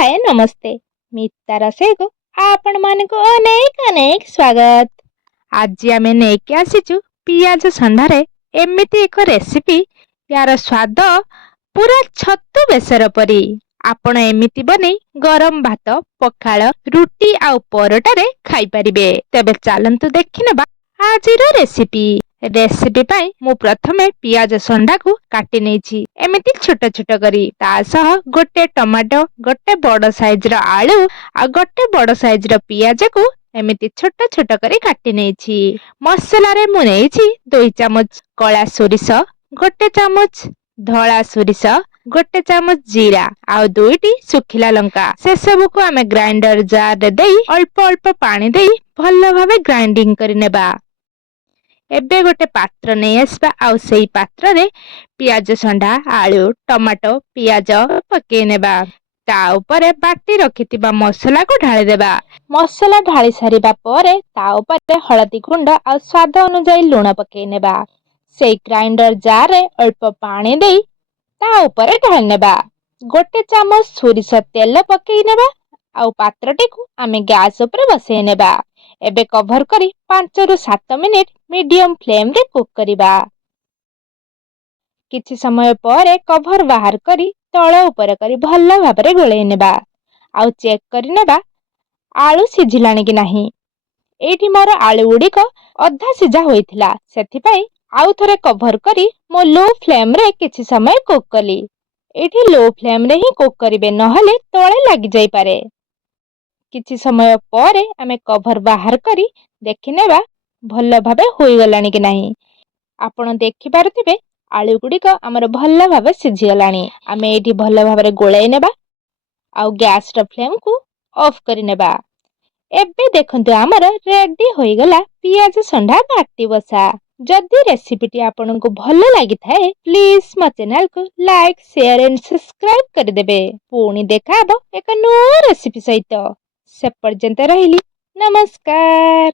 हाय नमस्ते मिता रसोई को आपण मान को अनेक अनेक स्वागत। आज आमे नेकी आसीचु पियाज संडारे एमिति एक रेसिपी यार स्वाद पूरा छतु बेसर परी। आपण एमिति बनै गरम भात पखाळ रुटी आउ परोटारे खाई परिबे। तबे चलंतु देखिनेबा आजिर रेसिपी पाई मु प्रथमे पियाज संडा को काटी नेछि एमिति छोट छोट करी। ता सह गोटे टमाटो गोटे बड़ साइज रो आलू आ गोटे बड़ साइज रो पियाज को एमिति छोट छोट करी काटी नेछि। मसला रे मु नेछि 2 चामच कला सोरिष गोटे चामच धला सोरिष गोटे चामच जीरा आ 2टी सुखिला लंका से सब को आमे ग्राइंडर जार रे देई अल्प अल्प पानी देई भल्ल भाबे ग्राइंडिंग करि नेबा। एबे गोटे पात्र नै आसबा आउ सेई पात्र रे पियाज संडा आलू टमाटो पियाज पके नेबा। ता ऊपर बाटी रखितिबा मसला को ढाली देबा। मसला ढाली सारिबा परे ता ऊपर हळदी गुंड आ स्वाद अनुसार लूण पके नेबा। सेई ग्राइंडर जार रे अल्प पानी देई ता ऊपर ढाली नेबा। गोटे चामच सोरिष तेल पके नेबा आउ पात्रटी को आमे गैस ऊपर बसै नेबा। एबे कवर करी 5 रु 7 मिनिट मीडियम फ्लेम रे कुक करिबा। किछि समय परे कवर बाहर करी तळ ऊपर करी भल्ला भाबरे गोळै नेबा आउ चेक करि नेबा आलू सिझिलाणी कि नाही। एठी मोर आलू गुडी को अधा सिझा होइथिला सेथि पई आउ थरे कवर करी मो लो फ्लेम रे किछि समय कुक कली। एठी लो फ्लेम रे ही कुक करिवे नहले तळे लागि जाई पारे। किछि समय परे आमे कवर बाहर करी देखि नेबा भल्ला भाबे होई गलानी कि नाही। आपण देखि पारथिबे आलू गुडी को हमर भल्ला भाबे सिझि गलानी। आमे एठी भल्ला भाबे गोळै नेबा आउ गैस रो फ्लेम को ऑफ करि नेबा। एबे देखंतु हमर रेडी होई गला पियाज संडा बाटी बसा। जदि रेसिपीटी आपन को भल लागि थाए प्लीज म चैनल को लाइक शेयर एंड सब्सक्राइब कर देबे। पुणी देखाबो एक नुआ रेसिपी सहित। से पर्यंत रहिली नमस्कार।